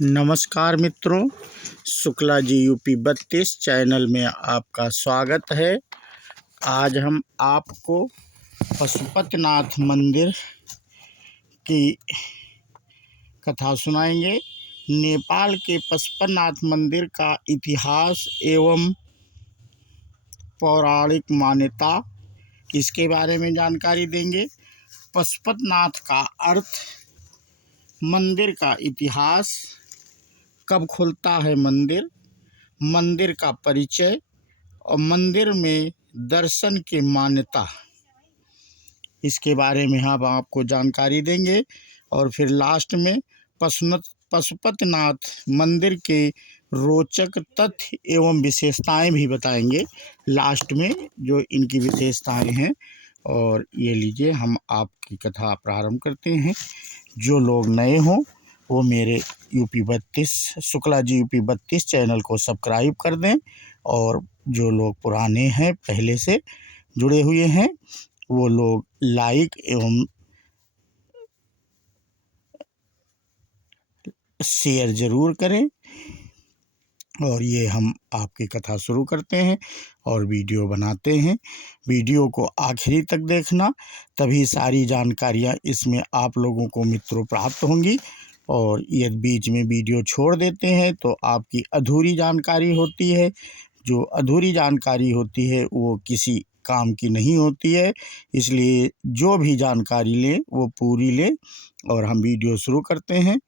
नमस्कार मित्रों, Shukla ji UP 32 channel में आपका स्वागत है। आज हम आपको पशुपतिनाथ मंदिर की कथा सुनाएंगे। नेपाल के पशुपतिनाथ मंदिर का इतिहास एवं पौराणिक मान्यता, इसके बारे में जानकारी देंगे। पशुपतिनाथ का अर्थ, मंदिर का इतिहास, कब खुलता है मंदिर, मंदिर का परिचय और मंदिर में दर्शन की मान्यता, इसके बारे में हम आपको जानकारी देंगे। और फिर लास्ट में पशुपतिनाथ मंदिर के रोचक तथ्य एवं विशेषताएं भी बताएंगे लास्ट में, जो इनकी विशेषताएं हैं। और ये लीजिए, हम आपकी कथा प्रारंभ करते हैं। जो लोग नए हों वो मेरे UP 32 Shukla ji UP 32 channel को सब्सक्राइब कर दें, और जो लोग पुराने हैं, पहले से जुड़े हुए हैं, वो लोग लाइक एवं शेयर ज़रूर करें। और ये हम आपकी कथा शुरू करते हैं और वीडियो बनाते हैं। वीडियो को आखिरी तक देखना, तभी सारी जानकारियाँ इसमें आप लोगों को मित्रों प्राप्त होंगी। और यदि बीच में वीडियो छोड़ देते हैं तो आपकी अधूरी जानकारी होती है। जो अधूरी जानकारी होती है वो किसी काम की नहीं होती है, इसलिए जो भी जानकारी लें वो पूरी लें। और हम वीडियो शुरू करते हैं।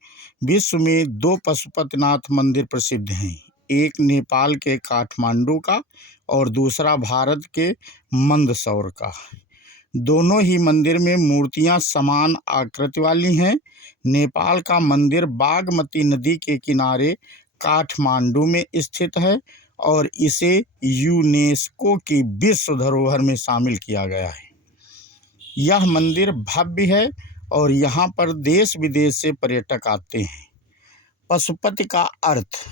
विश्व में 2 पशुपतिनाथ मंदिर प्रसिद्ध हैं, एक नेपाल के काठमांडू का और दूसरा भारत के मंदसौर का। दोनों ही मंदिर में मूर्तियां समान आकृति वाली हैं। नेपाल का मंदिर बागमती नदी के किनारे काठमांडू में स्थित है और इसे यूनेस्को की विश्व धरोहर में शामिल किया गया है। यह मंदिर भव्य है और यहाँ पर देश विदेश से पर्यटक आते हैं। पशुपति का अर्थ,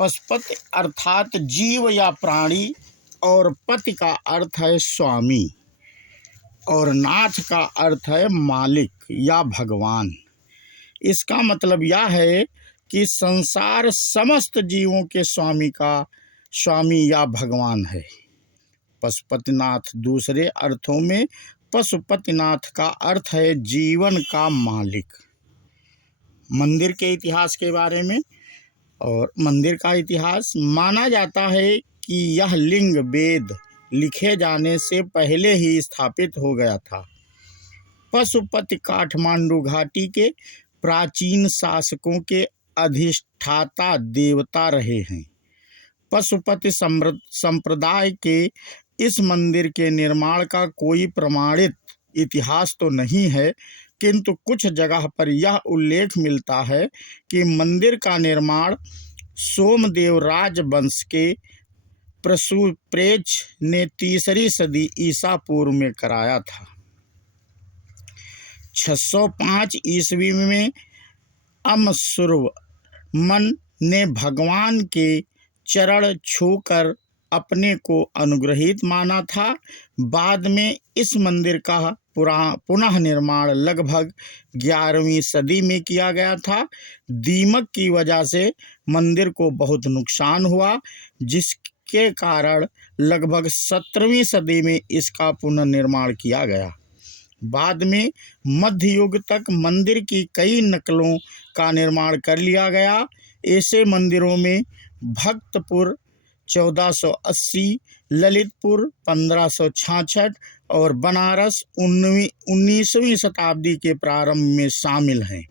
पशुपति अर्थात जीव या प्राणी, और पति का अर्थ है स्वामी, और नाथ का अर्थ है मालिक या भगवान। इसका मतलब यह है कि संसार समस्त जीवों के स्वामी या भगवान है। पशुपतिनाथ दूसरे अर्थों में पशुपतिनाथ का अर्थ है जीवन का मालिक। मंदिर के इतिहास के बारे में, और मंदिर का इतिहास, माना जाता है कि यह लिंग वेद लिखे जाने से पहले ही स्थापित हो गया था। पशुपति काठमांडू घाटी के प्राचीन शासकों के अधिष्ठाता देवता रहे हैं। पशुपति संप्रदाय के इस मंदिर के निर्माण का कोई प्रमाणित इतिहास तो नहीं है, किंतु कुछ जगह पर यह उल्लेख मिलता है कि मंदिर का निर्माण सोमदेव राजवंश के प्रसूप्रेज ने 3री सदी ईसा पूर्व में कराया था। 605 ईस्वी में अमसुरमन ने भगवान के चरण छूकर अपने को अनुग्रहित माना था। बाद में इस मंदिर का पुनः निर्माण लगभग 11वीं सदी में किया गया था। दीमक की वजह से मंदिर को बहुत नुकसान हुआ, जिसके कारण लगभग 17वीं सदी में इसका पुनर्निर्माण किया गया। बाद में मध्य युग तक मंदिर की कई नकलों का निर्माण कर लिया गया। ऐसे मंदिरों में भक्तपुर 1480, ललितपुर 1566 और बनारस 19वीं शताब्दी के प्रारंभ में शामिल हैं।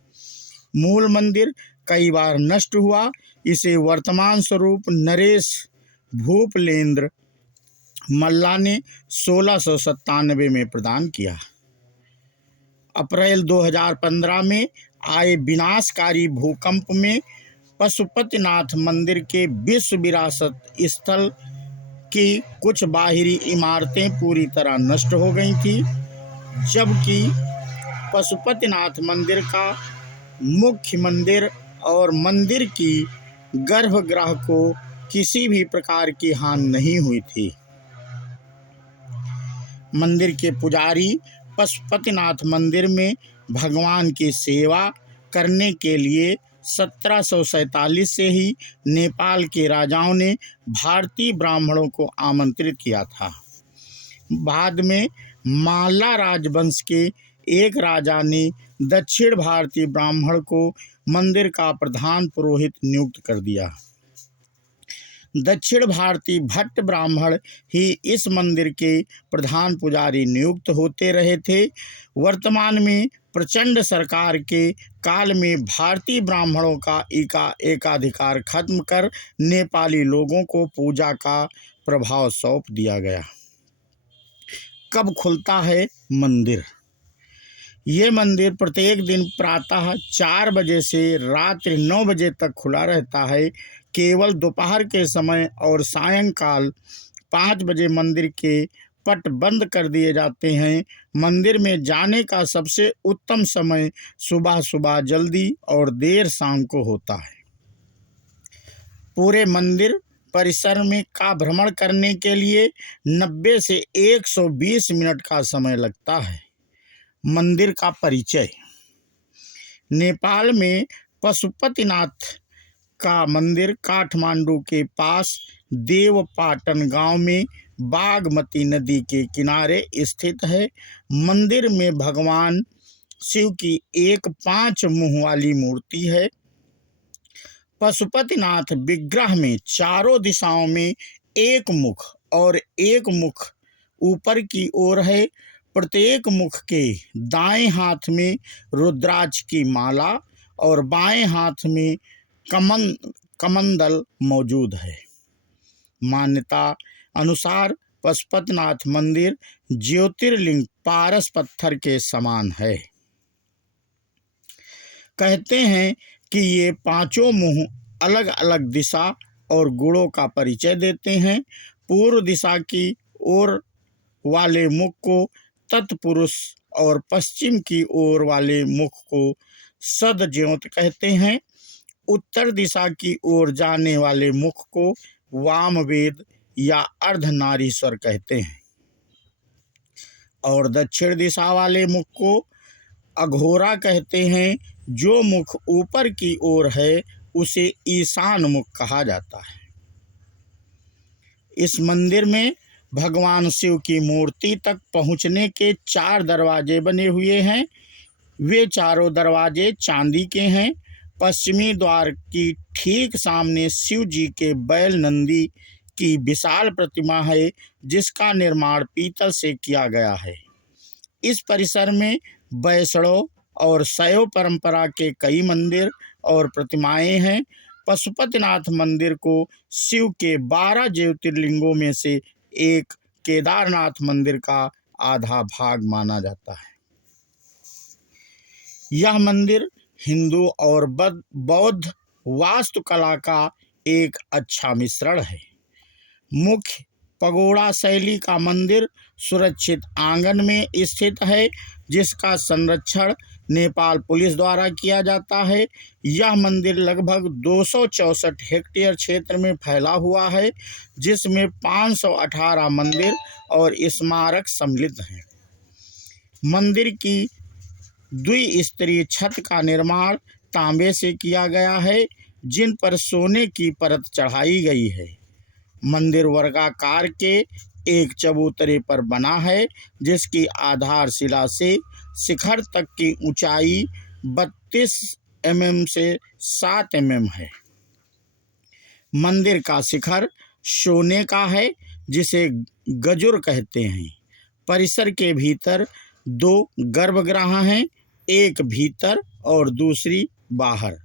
मूल मंदिर कई बार नष्ट हुआ। इसे वर्तमान स्वरूप नरेश भूपलेंद्र मल्ला ने 1697 में प्रदान किया। अप्रैल 2015 में आए विनाशकारी भूकंप में पशुपतिनाथ मंदिर के विश्व विरासत स्थल की कुछ बाहरी इमारतें पूरी तरह नष्ट हो गई थी, जबकि पशुपतिनाथ मंदिर का मुख्य मंदिर और मंदिर की गर्भगृह को किसी भी प्रकार की हानि नहीं हुई थी। मंदिर के पुजारी पशुपतिनाथ मंदिर में भगवान की सेवा, करने के लिए 1747 से ही नेपाल के राजाओं ने भारतीय ब्राह्मणों को आमंत्रित किया था। बाद में माला राजवंश के एक राजा ने दक्षिण भारतीय ब्राह्मण को मंदिर का प्रधान पुरोहित नियुक्त कर दिया। दक्षिण भारतीय भट्ट ब्राह्मण ही इस मंदिर के प्रधान पुजारी नियुक्त होते रहे थे। वर्तमान में प्रचंड सरकार के काल में भारतीय ब्राह्मणों का एकाधिकार खत्म कर नेपाली लोगों को पूजा का प्रभाव सौंप दिया गया। कब खुलता है मंदिर? ये मंदिर प्रत्येक दिन प्रातः 4 बजे से रात्रि 9 बजे तक खुला रहता है। केवल दोपहर के समय और सायंकाल 5 बजे मंदिर के पट बंद कर दिए जाते हैं। मंदिर में जाने का सबसे उत्तम समय सुबह जल्दी और देर शाम को होता है। पूरे मंदिर परिसर में का भ्रमण करने के लिए 90 से 120 मिनट का समय लगता है। मंदिर का परिचय। नेपाल में पशुपतिनाथ का मंदिर काठमांडू के पास देवपाटन गांव में बागमती नदी के किनारे स्थित है। मंदिर में भगवान शिव की एक 5 मुंह वाली मूर्ति है। पशुपतिनाथ विग्रह में चारों दिशाओं में एक मुख और एक मुख ऊपर की ओर है। प्रत्येक मुख के दाएं हाथ में रुद्राक्ष की माला और बाएं हाथ में कमंडल मौजूद है। मान्यता अनुसार पशुपतिनाथ मंदिर ज्योतिर्लिंग पारस पत्थर के समान है। कहते हैं कि ये 5 मुंह अलग अलग दिशा और गुणों का परिचय देते हैं। पूर्व दिशा की ओर वाले मुख को तत्पुरुष और पश्चिम की ओर वाले मुख को सदज्योत कहते हैं। उत्तर दिशा की ओर जाने वाले मुख को वामवेद या अर्धनारीश्वर कहते हैं और दक्षिण दिशा वाले मुख को अघोरा कहते हैं। जो मुख ऊपर की ओर है उसे ईशान मुख कहा जाता है। इस मंदिर में भगवान शिव की मूर्ति तक पहुंचने के 4 दरवाजे बने हुए हैं। वे चारों दरवाजे चांदी के हैं। पश्चिमी द्वार की ठीक सामने शिव जी के बैल नंदी की विशाल प्रतिमा है, जिसका निर्माण पीतल से किया गया है। इस परिसर में वैष्णव और शैव परंपरा के कई मंदिर और प्रतिमाएं हैं। पशुपतिनाथ मंदिर को शिव के 12 ज्योतिर्लिंगों में से एक केदारनाथ मंदिर का आधा भाग माना जाता है। यह मंदिर हिंदू और बौद्ध वास्तुकला का एक अच्छा मिश्रण है। मुख्य पगोड़ा शैली का मंदिर सुरक्षित आंगन में स्थित है, जिसका संरक्षण नेपाल पुलिस द्वारा किया जाता है। यह मंदिर लगभग 264 हेक्टेयर क्षेत्र में फैला हुआ है, जिसमें 518 मंदिर और स्मारक सम्मिलित हैं। मंदिर की द्विस्तरीय छत का निर्माण तांबे से किया गया है, जिन पर सोने की परत चढ़ाई गई है। मंदिर वर्गाकार के एक चबूतरे पर बना है, जिसकी आधारशिला से शिखर तक की ऊंचाई 32 mm से 7 mm है। मंदिर का शिखर सोने का है, जिसे गजुर कहते हैं। परिसर के भीतर 2 गर्भगृह हैं, एक भीतर और दूसरी बाहर।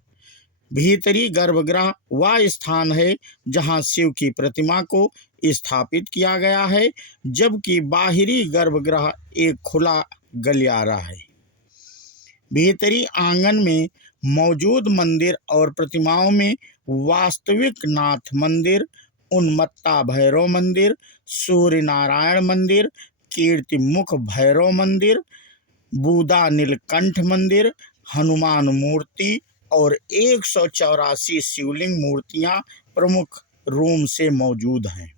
भीतरी गर्भगृह वह स्थान है जहां शिव की प्रतिमा को स्थापित किया गया है, जबकि बाहरी गर्भगृह एक खुला गलियारा है। भीतरी आंगन में मौजूद मंदिर और प्रतिमाओं में वास्तविक नाथ मंदिर, उन्मत्ता भैरव मंदिर, सूर्य नारायण मंदिर, कीर्तिमुख भैरव मंदिर, बूदा नीलकंठ मंदिर, हनुमान मूर्ति और 184 शिवलिंग मूर्तियां प्रमुख रूम से मौजूद हैं।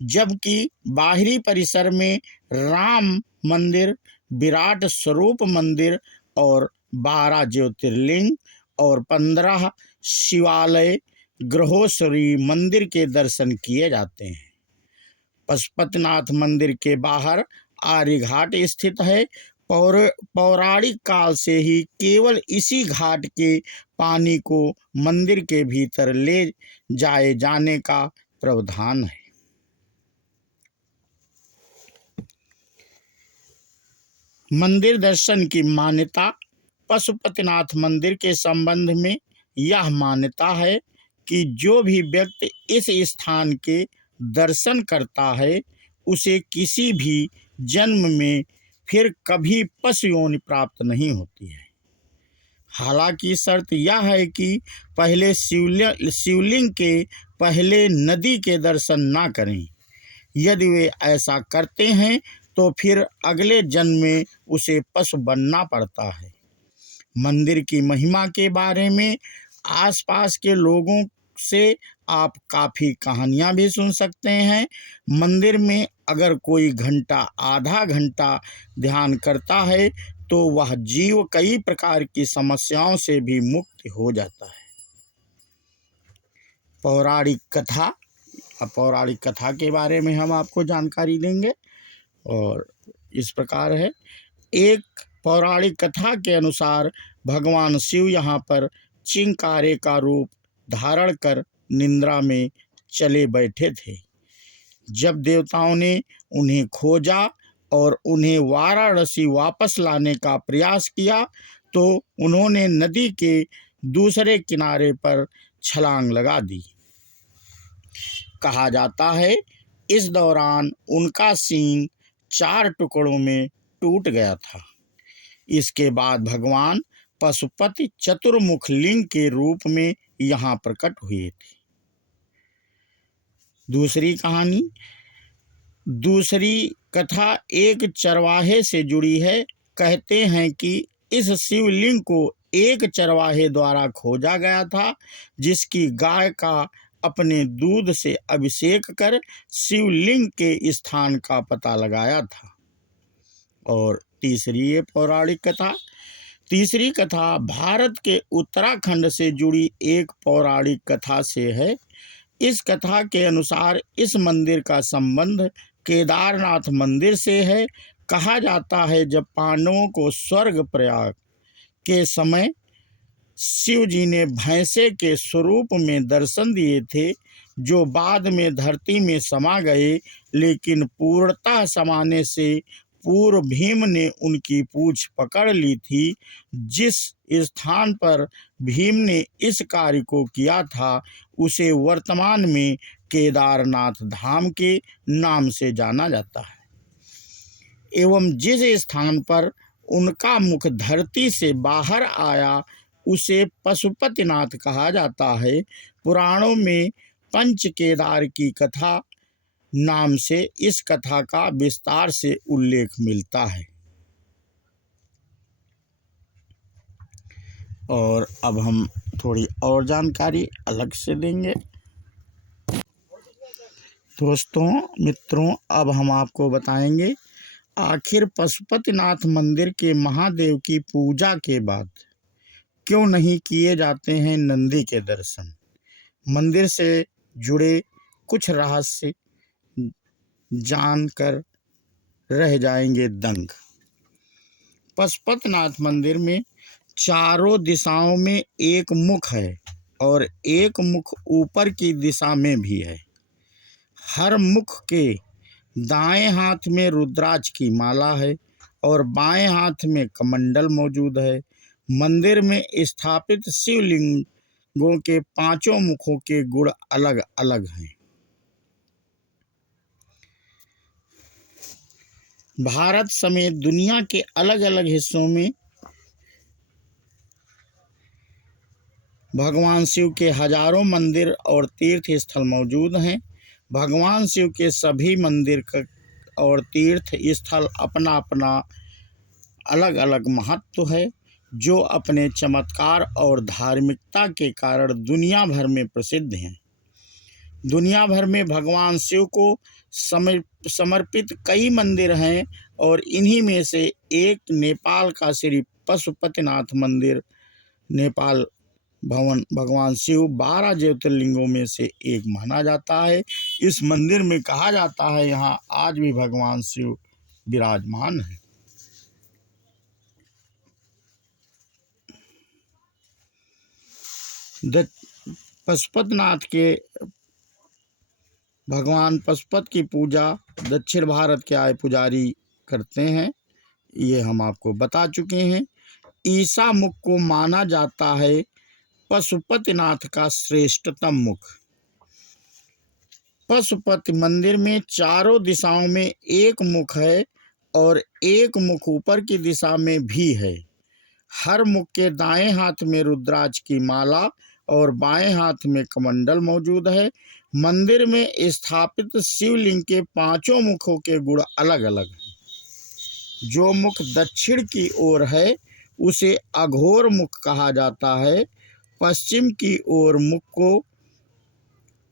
जबकि बाहरी परिसर में राम मंदिर, विराट स्वरूप मंदिर और 12 ज्योतिर्लिंग और 15 शिवालय ग्रहोश्वरी मंदिर के दर्शन किए जाते हैं। पशुपतिनाथ मंदिर के बाहर आर्यघाट स्थित है। पौराणिक काल से ही केवल इसी घाट के पानी को मंदिर के भीतर ले जाए जाने का प्रावधान है। मंदिर दर्शन की मान्यता। पशुपतिनाथ मंदिर के संबंध में यह मान्यता है कि जो भी व्यक्ति इस स्थान के दर्शन करता है उसे किसी भी जन्म में फिर कभी पशु योनि प्राप्त नहीं होती है। हालांकि शर्त यह है कि पहले शिवलिंग के पहले नदी के दर्शन ना करें। यदि वे ऐसा करते हैं तो फिर अगले जन्म में उसे पशु बनना पड़ता है। मंदिर की महिमा के बारे में आसपास के लोगों से आप काफ़ी कहानियाँ भी सुन सकते हैं। मंदिर में अगर कोई घंटा आधा घंटा ध्यान करता है तो वह जीव कई प्रकार की समस्याओं से भी मुक्त हो जाता है। पौराणिक कथा। अब पौराणिक कथा के बारे में हम आपको जानकारी देंगे और इस प्रकार है। एक पौराणिक कथा के अनुसार भगवान शिव यहाँ पर चिंकारे का रूप धारण कर निद्रा में चले बैठे थे। जब देवताओं ने उन्हें खोजा और उन्हें वाराणसी वापस लाने का प्रयास किया तो उन्होंने नदी के दूसरे किनारे पर छलांग लगा दी। कहा जाता है इस दौरान उनका सींग 4 टुकड़ों में टूट गया था। इसके बाद भगवान पशुपति चतुर्मुख लिंग के रूप में यहाँ प्रकट हुए थे। दूसरी कहानी। दूसरी कथा एक चरवाहे से जुड़ी है। कहते हैं कि इस शिवलिंग को एक चरवाहे द्वारा खोजा गया था, जिसकी गाय का अपने दूध से अभिषेक कर शिवलिंग के स्थान का पता लगाया था। और तीसरी ये पौराणिक कथा। तीसरी कथा भारत के उत्तराखंड से जुड़ी एक पौराणिक कथा से है। इस कथा के अनुसार इस मंदिर का संबंध केदारनाथ मंदिर से है। कहा जाता है जब पांडवों को स्वर्ग प्रयाग के समय शिव जी ने भैंसे के स्वरूप में दर्शन दिए थे, जो बाद में धरती में समा गए, लेकिन पूर्णतः समाने से पूर्व भीम ने उनकी पूंछ पकड़ ली थी। जिस स्थान पर भीम ने इस कार्य को किया था उसे वर्तमान में केदारनाथ धाम के नाम से जाना जाता है। एवं जिस स्थान पर उनका मुख धरती से बाहर आया उसे पशुपतिनाथ कहा जाता है। पुराणों में पंच केदार की कथा नाम से इस कथा का विस्तार से उल्लेख मिलता है। और अब हम थोड़ी और जानकारी अलग से देंगे। दोस्तों मित्रों, अब हम आपको बताएंगे आखिर पशुपतिनाथ मंदिर के महादेव की पूजा के बाद क्यों नहीं किए जाते हैं नंदी के दर्शन। मंदिर से जुड़े कुछ रहस्य जानकर रह जाएंगे दंग। पशुपतिनाथ मंदिर में चारों दिशाओं में एक मुख है और एक मुख ऊपर की दिशा में भी है। हर मुख के दाएं हाथ में रुद्राक्ष की माला है और बाएं हाथ में कमंडल मौजूद है। मंदिर में स्थापित शिवलिंगों के 5 मुखों के गुण अलग अलग हैं। भारत समेत दुनिया के अलग अलग हिस्सों में भगवान शिव के हजारों मंदिर और तीर्थ स्थल मौजूद हैं। भगवान शिव के सभी मंदिर और तीर्थ स्थल अपना अपना अलग अलग महत्व है, जो अपने चमत्कार और धार्मिकता के कारण दुनिया भर में प्रसिद्ध हैं। दुनिया भर में भगवान शिव को समर्पित कई मंदिर हैं और इन्हीं में से एक नेपाल का श्री पशुपतिनाथ मंदिर नेपाल भगवान शिव 12 ज्योतिर्लिंगों में से एक माना जाता है। इस मंदिर में कहा जाता है यहाँ आज भी भगवान शिव विराजमान है। पशुपतिनाथ के भगवान पशुपति की पूजा दक्षिण भारत के आए पुजारी करते हैं, ये हम आपको बता चुके हैं। ईसा मुख को माना जाता है पशुपतिनाथ का श्रेष्ठतम मुख। पशुपति मंदिर में चारों दिशाओं में एक मुख है और एक मुख ऊपर की दिशा में भी है। हर मुख के दाएं हाथ में रुद्राक्ष की माला और बाएं हाथ में कमंडल मौजूद है। मंदिर में स्थापित शिवलिंग के पांचों मुखों के गुण अलग अलग हैं। जो मुख दक्षिण की ओर है उसे अघोर मुख कहा जाता है। पश्चिम की ओर मुख को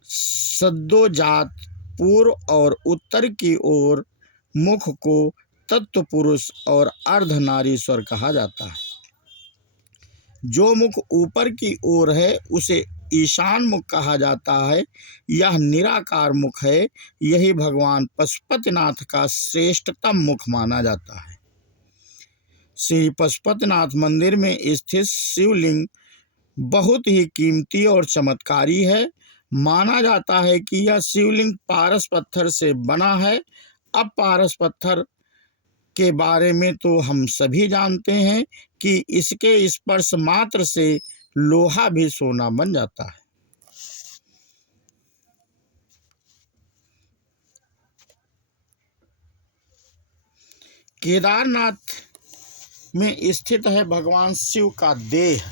सद्योजात, पूर्व और उत्तर की ओर मुख को तत्पुरुष और अर्धनारीश्वर कहा जाता है। जो मुख ऊपर की ओर है उसे ईशान मुख कहा जाता है। यह निराकार मुख है। यही भगवान पशुपतिनाथ का श्रेष्ठतम मुख माना जाता है। श्री पशुपतिनाथ मंदिर में स्थित शिवलिंग बहुत ही कीमती और चमत्कारी है। माना जाता है कि यह शिवलिंग पारस पत्थर से बना है। अब पारस पत्थर के बारे में तो हम सभी जानते हैं कि इसके स्पर्श मात्र से लोहा भी सोना बन जाता है। केदारनाथ में स्थित है भगवान शिव का देह।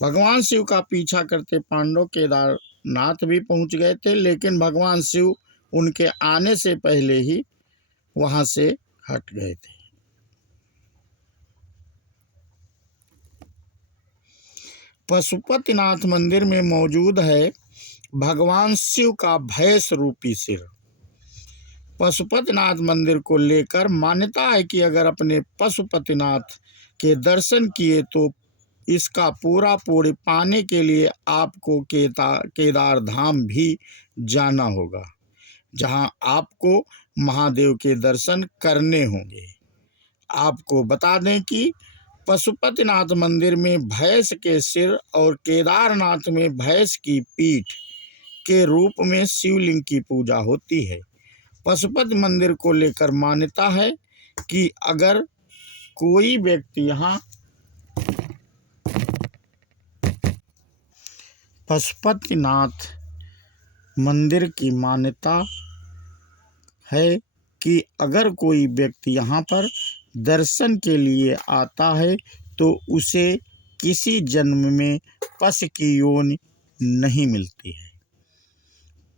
भगवान शिव का पीछा करते पांडव केदारनाथ भी पहुंच गए थे, लेकिन भगवान शिव उनके आने से पहले ही वहां से हट गए थे। पशुपतिनाथ मंदिर में मौजूद है भगवान शिव का भैंस रूपी सिर। पशुपतिनाथ मंदिर को लेकर मान्यता है कि अगर अपने पशुपतिनाथ के दर्शन किए तो इसका पूरा पुण्य पाने के लिए आपको केदार धाम भी जाना होगा, जहां आपको महादेव के दर्शन करने होंगे। आपको बता दें कि पशुपतिनाथ मंदिर में भैंस के सिर और केदारनाथ में भैंस की पीठ के रूप में शिवलिंग की पूजा होती है। पशुपति मंदिर को लेकर मान्यता है कि अगर कोई व्यक्ति यहाँ पशुपतिनाथ मंदिर की मान्यता है कि अगर कोई व्यक्ति यहाँ पर दर्शन के लिए आता है तो उसे किसी जन्म में पशु की योनि नहीं मिलती है।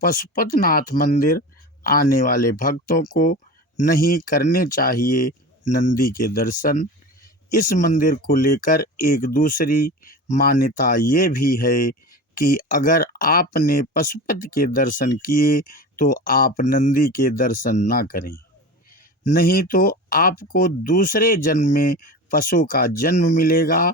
पशुपतिनाथ मंदिर आने वाले भक्तों को नहीं करने चाहिए नंदी के दर्शन। इस मंदिर को लेकर एक दूसरी मान्यता ये भी है कि अगर आपने पशुपति के दर्शन किए तो आप नंदी के दर्शन ना करें, नहीं तो आपको दूसरे जन्म में पशु का जन्म मिलेगा।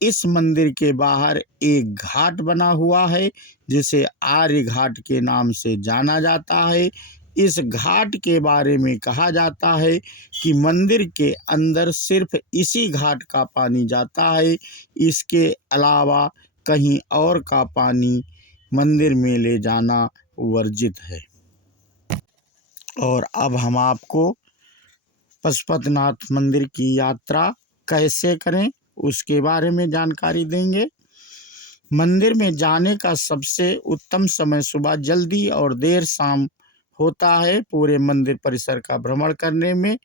इस मंदिर के बाहर एक घाट बना हुआ है जिसे आर्य घाट के नाम से जाना जाता है। इस घाट के बारे में कहा जाता है कि मंदिर के अंदर सिर्फ इसी घाट का पानी जाता है, इसके अलावा कहीं और का पानी मंदिर में ले जाना वर्जित है। और अब हम आपको पशुपतिनाथ मंदिर की यात्रा कैसे करें उसके बारे में जानकारी देंगे। मंदिर में जाने का सबसे उत्तम समय सुबह जल्दी और देर शाम होता है। पूरे मंदिर परिसर का भ्रमण करने में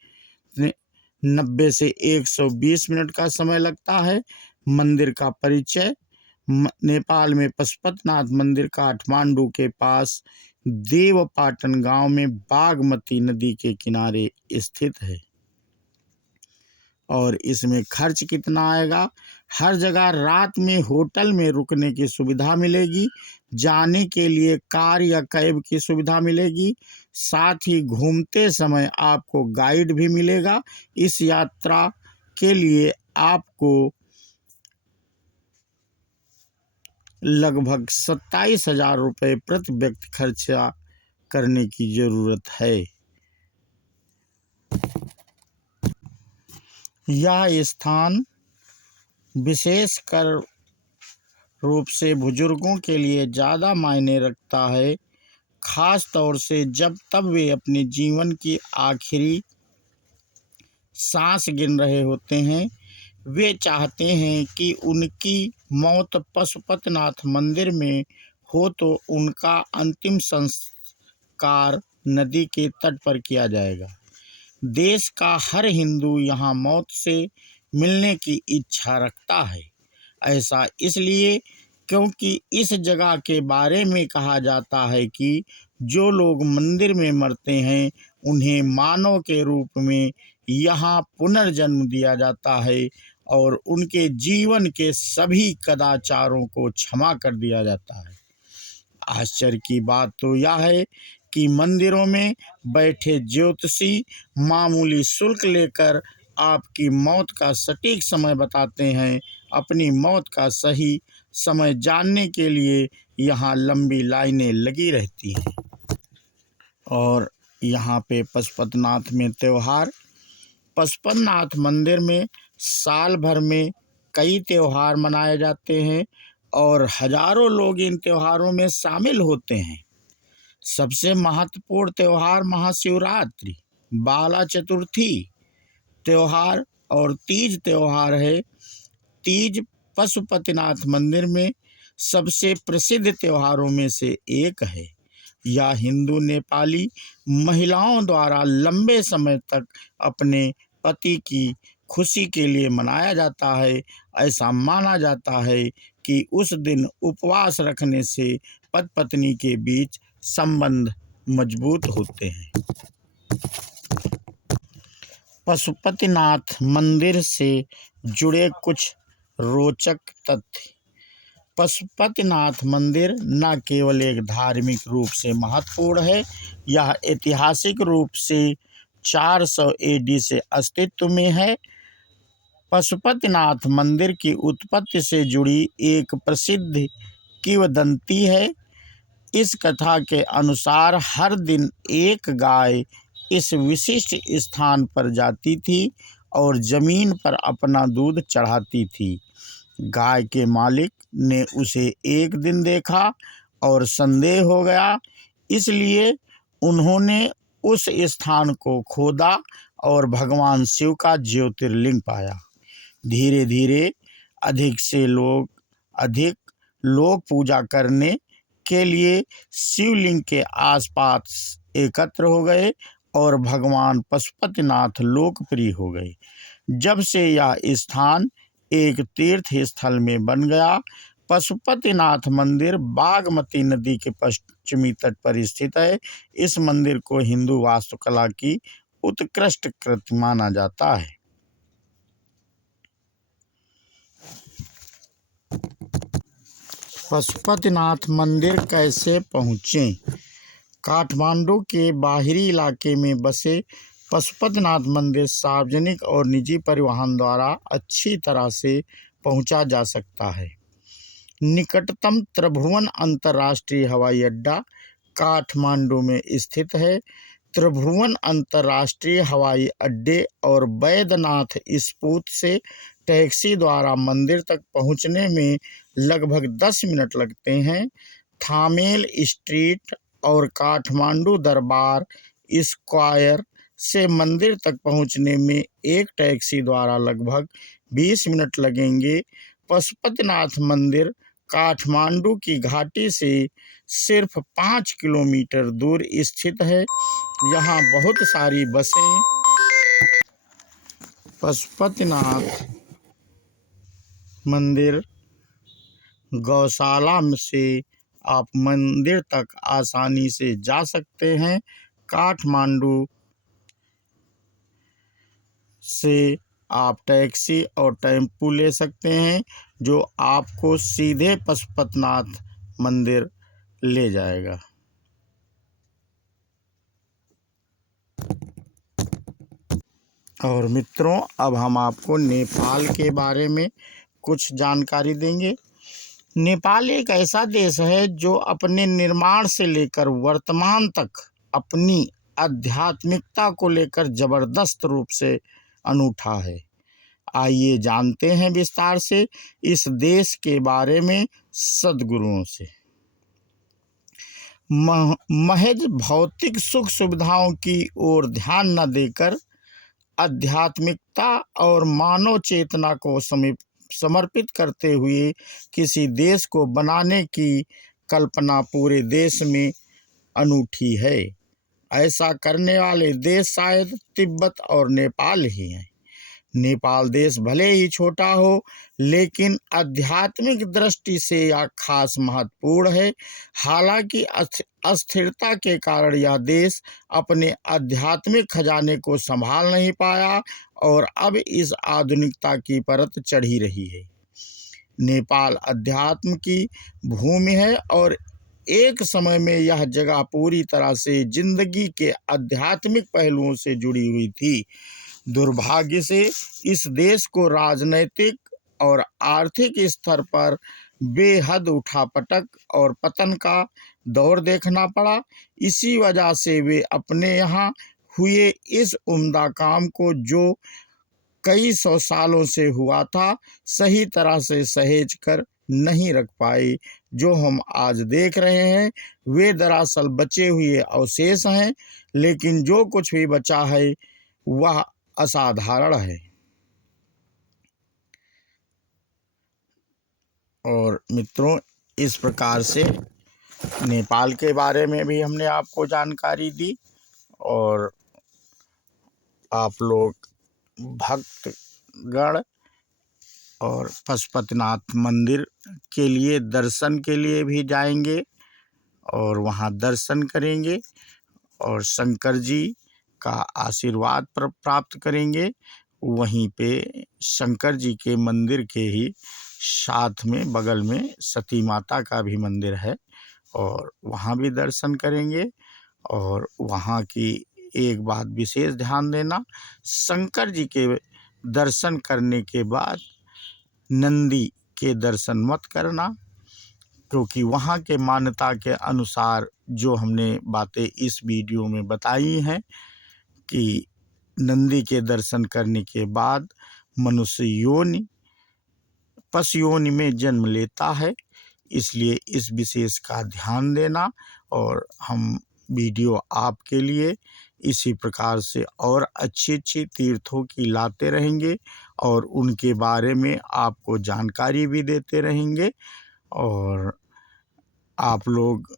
90 से 120 मिनट का समय लगता है। मंदिर का परिचय। नेपाल में पशुपतिनाथ मंदिर काठमांडू के पास देवपाटन गांव में बागमती नदी के किनारे स्थित है। और इसमें खर्च कितना आएगा? हर जगह रात में होटल में रुकने की सुविधा मिलेगी। जाने के लिए कार या कैब की सुविधा मिलेगी। साथ ही घूमते समय आपको गाइड भी मिलेगा। इस यात्रा के लिए आपको लगभग 27,000 रुपये प्रति व्यक्ति खर्चा करने की ज़रूरत है। यह स्थान विशेषकर रूप से बुजुर्गों के लिए ज़्यादा मायने रखता है, खास तौर से तब वे अपने जीवन की आखिरी सांस गिन रहे होते हैं। वे चाहते हैं कि उनकी मौत पशुपतिनाथ मंदिर में हो तो उनका अंतिम संस्कार नदी के तट पर किया जाएगा। देश का हर हिंदू यहाँ मौत से मिलने की इच्छा रखता है। ऐसा इसलिए क्योंकि इस जगह के बारे में कहा जाता है कि जो लोग मंदिर में मरते हैं उन्हें मानव के रूप में यहाँ पुनर्जन्म दिया जाता है और उनके जीवन के सभी कदाचारों को क्षमा कर दिया जाता है। आश्चर्य की बात तो यह है कि मंदिरों में बैठे ज्योतिषी मामूली शुल्क लेकर आपकी मौत का सटीक समय बताते हैं। अपनी मौत का सही समय जानने के लिए यहाँ लंबी लाइनें लगी रहती हैं। और यहाँ पे पशुपतिनाथ में त्यौहार, पशुपतिनाथ मंदिर में साल भर में कई त्यौहार मनाए जाते हैं और हजारों लोग इन त्योहारों में शामिल होते हैं। सबसे महत्वपूर्ण त्यौहार महाशिवरात्रि, बाला चतुर्थी त्यौहार और तीज त्यौहार है। तीज पशुपतिनाथ मंदिर में सबसे प्रसिद्ध त्योहारों में से एक है। यह हिंदू नेपाली महिलाओं द्वारा लंबे समय तक अपने पति की खुशी के लिए मनाया जाता है। ऐसा माना जाता है कि उस दिन उपवास रखने से पति पत्नी के बीच संबंध मजबूत होते हैं। पशुपतिनाथ मंदिर से जुड़े कुछ रोचक तथ्य। पशुपतिनाथ मंदिर न केवल एक धार्मिक रूप से महत्वपूर्ण है, यह ऐतिहासिक रूप से 400 AD से अस्तित्व में है। पशुपतिनाथ मंदिर की उत्पत्ति से जुड़ी एक प्रसिद्ध किंवदंती है। इस कथा के अनुसार हर दिन एक गाय इस विशिष्ट स्थान पर जाती थी और जमीन पर अपना दूध चढ़ाती थी। गाय के मालिक ने उसे एक दिन देखा और संदेह हो गया, इसलिए उन्होंने उस स्थान को खोदा और भगवान शिव का ज्योतिर्लिंग पाया। धीरे धीरे अधिक लोग पूजा करने के लिए शिवलिंग के आसपास एकत्र हो गए और भगवान पशुपतिनाथ लोकप्रिय हो गए। जब से यह स्थान एक तीर्थ स्थल में बन गया। पशुपतिनाथ मंदिर बागमती नदी के पश्चिमी तट पर स्थित है। इस मंदिर को हिंदू वास्तुकला की उत्कृष्ट कृति माना जाता है। पशुपतिनाथ मंदिर कैसे पहुँचें? काठमांडू के बाहरी इलाके में बसे पशुपतिनाथ मंदिर सार्वजनिक और निजी परिवहन द्वारा अच्छी तरह से पहुंचा जा सकता है। निकटतम त्रिभुवन अंतर्राष्ट्रीय हवाई अड्डा काठमांडू में स्थित है। त्रिभुवन अंतर्राष्ट्रीय हवाई अड्डे और बैद्यनाथ स्पूत से टैक्सी द्वारा मंदिर तक पहुंचने में लगभग 10 मिनट लगते हैं। थामेल स्ट्रीट और काठमांडू दरबार स्क्वायर से मंदिर तक पहुंचने में एक टैक्सी द्वारा लगभग 20 मिनट लगेंगे। पशुपतिनाथ मंदिर काठमांडू की घाटी से सिर्फ 5 किलोमीटर दूर स्थित है। यहाँ बहुत सारी बसें पशुपतिनाथ मंदिर गौशाला से आप मंदिर तक आसानी से जा सकते हैं। काठमांडू से आप टैक्सी और टेम्पू ले सकते हैं जो आपको सीधे पशुपतिनाथ मंदिर ले जाएगा। और मित्रों, अब हम आपको नेपाल के बारे में कुछ जानकारी देंगे। नेपाल एक ऐसा देश है जो अपने निर्माण से लेकर वर्तमान तक अपनी आध्यात्मिकता को लेकर जबरदस्त रूप से अनूठा है। आइए जानते हैं विस्तार से इस देश के बारे में सद्गुरुओं से। महज भौतिक सुख सुविधाओं की ओर ध्यान न देकर आध्यात्मिकता और मानव चेतना को समर्पित करते हुए किसी देश को बनाने की कल्पना पूरे देश में अनूठी है। ऐसा करने वाले देश शायद तिब्बत और नेपाल ही हैं। नेपाल देश भले ही छोटा हो, लेकिन आध्यात्मिक दृष्टि से यह खास महत्वपूर्ण है। हालांकि अस्थिरता के कारण यह देश अपने आध्यात्मिक खजाने को संभाल नहीं पाया और अब इस आधुनिकता की परत चढ़ी रही है। नेपाल अध्यात्म की भूमि है और एक समय में यह जगह पूरी तरह से जिंदगी के आध्यात्मिक पहलुओं से जुड़ी हुई थी। दुर्भाग्य से इस देश को राजनीतिक और आर्थिक स्तर पर बेहद उठापटक और पतन का दौर देखना पड़ा। इसी वजह से वे अपने यहाँ हुए इस उम्दा काम को, जो कई सौ सालों से हुआ था, सही तरह से सहेज कर नहीं रख पाए। जो हम आज देख रहे हैं वे दरअसल बचे हुए अवशेष हैं, लेकिन जो कुछ भी बचा है वह असाधारण है। और मित्रों, इस प्रकार से नेपाल के बारे में भी हमने आपको जानकारी दी और आप लोग भक्तगण और पशुपतिनाथ मंदिर के लिए दर्शन के लिए भी जाएंगे और वहाँ दर्शन करेंगे और शंकर जी का आशीर्वाद प्राप्त करेंगे। वहीं पे शंकर जी के मंदिर के ही साथ में बगल में सती माता का भी मंदिर है और वहाँ भी दर्शन करेंगे। और वहाँ की एक बात विशेष ध्यान देना, शंकर जी के दर्शन करने के बाद नंदी के दर्शन मत करना, क्योंकि वहाँ के मान्यता के अनुसार जो हमने बातें इस वीडियो में बताई हैं कि नंदी के दर्शन करने के बाद मनुष्य योनि पशु योनि में जन्म लेता है। इसलिए इस विशेष का ध्यान देना और हम वीडियो आपके लिए इसी प्रकार से और अच्छी अच्छी तीर्थों की लाते रहेंगे और उनके बारे में आपको जानकारी भी देते रहेंगे। और आप लोग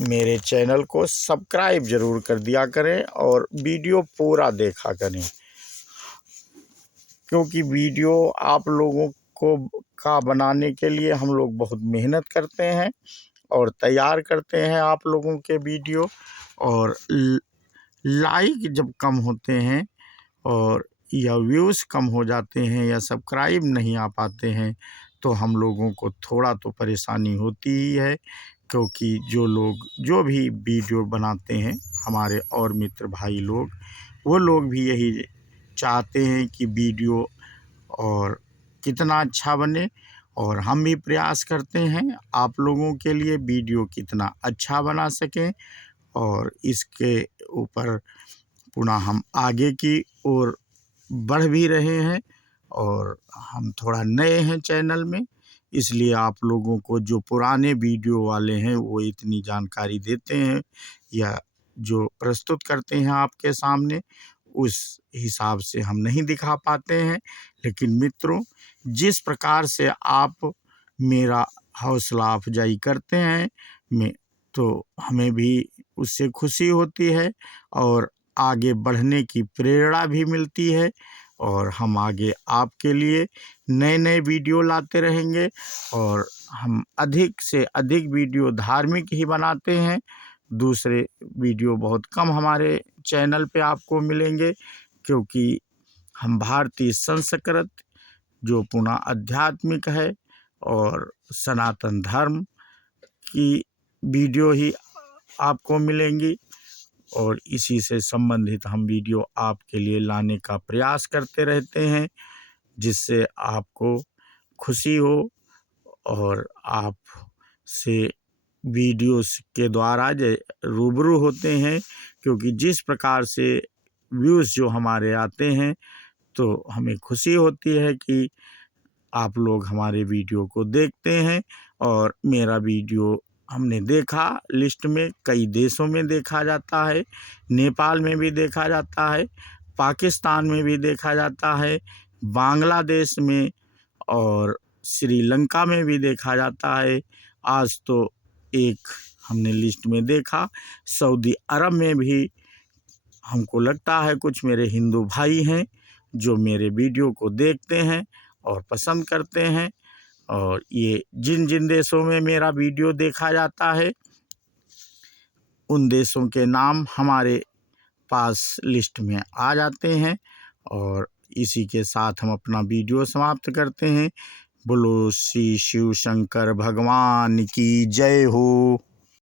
मेरे चैनल को सब्सक्राइब ज़रूर कर दिया करें और वीडियो पूरा देखा करें, क्योंकि वीडियो आप लोगों को का बनाने के लिए हम लोग बहुत मेहनत करते हैं और तैयार करते हैं आप लोगों के वीडियो। और लाइक जब कम होते हैं और या व्यूज़ कम हो जाते हैं या सब्सक्राइब नहीं आ पाते हैं तो हम लोगों को थोड़ा तो परेशानी होती ही है, क्योंकि जो लोग जो भी वीडियो बनाते हैं हमारे और मित्र भाई लोग, वो लोग भी यही चाहते हैं कि वीडियो और कितना अच्छा बने और हम भी प्रयास करते हैं आप लोगों के लिए वीडियो कितना अच्छा बना सकें। और इसके ऊपर पुनः हम आगे की ओर बढ़ भी रहे हैं और हम थोड़ा नए हैं चैनल में, इसलिए आप लोगों को जो पुराने वीडियो वाले हैं वो इतनी जानकारी देते हैं या जो प्रस्तुत करते हैं आपके सामने, उस हिसाब से हम नहीं दिखा पाते हैं। लेकिन मित्रों, जिस प्रकार से आप मेरा हौसला अफजाई करते हैं तो हमें भी उससे खुशी होती है और आगे बढ़ने की प्रेरणा भी मिलती है। और हम आगे आपके लिए नए नए वीडियो लाते रहेंगे और हम अधिक से अधिक वीडियो धार्मिक ही बनाते हैं। दूसरे वीडियो बहुत कम हमारे चैनल पे आपको मिलेंगे, क्योंकि हम भारतीय संस्कृत जो पुनः आध्यात्मिक है और सनातन धर्म की वीडियो ही आपको मिलेंगी। और इसी से संबंधित हम वीडियो आपके लिए लाने का प्रयास करते रहते हैं, जिससे आपको खुशी हो और आप से वीडियोस के द्वारा रूबरू होते हैं। क्योंकि जिस प्रकार से व्यूज़ जो हमारे आते हैं तो हमें खुशी होती है कि आप लोग हमारे वीडियो को देखते हैं। और मेरा वीडियो हमने देखा, लिस्ट में कई देशों में देखा जाता है, नेपाल में भी देखा जाता है, पाकिस्तान में भी देखा जाता है, बांग्लादेश में और श्रीलंका में भी देखा जाता है। आज तो एक हमने लिस्ट में देखा सऊदी अरब में भी। हमको लगता है कुछ मेरे हिंदू भाई हैं जो मेरे वीडियो को देखते हैं और पसंद करते हैं, और ये जिन जिन देशों में मेरा वीडियो देखा जाता है उन देशों के नाम हमारे पास लिस्ट में आ जाते हैं। और इसी के साथ हम अपना वीडियो समाप्त करते हैं। बोलो श्री शिव शंकर भगवान की जय हो।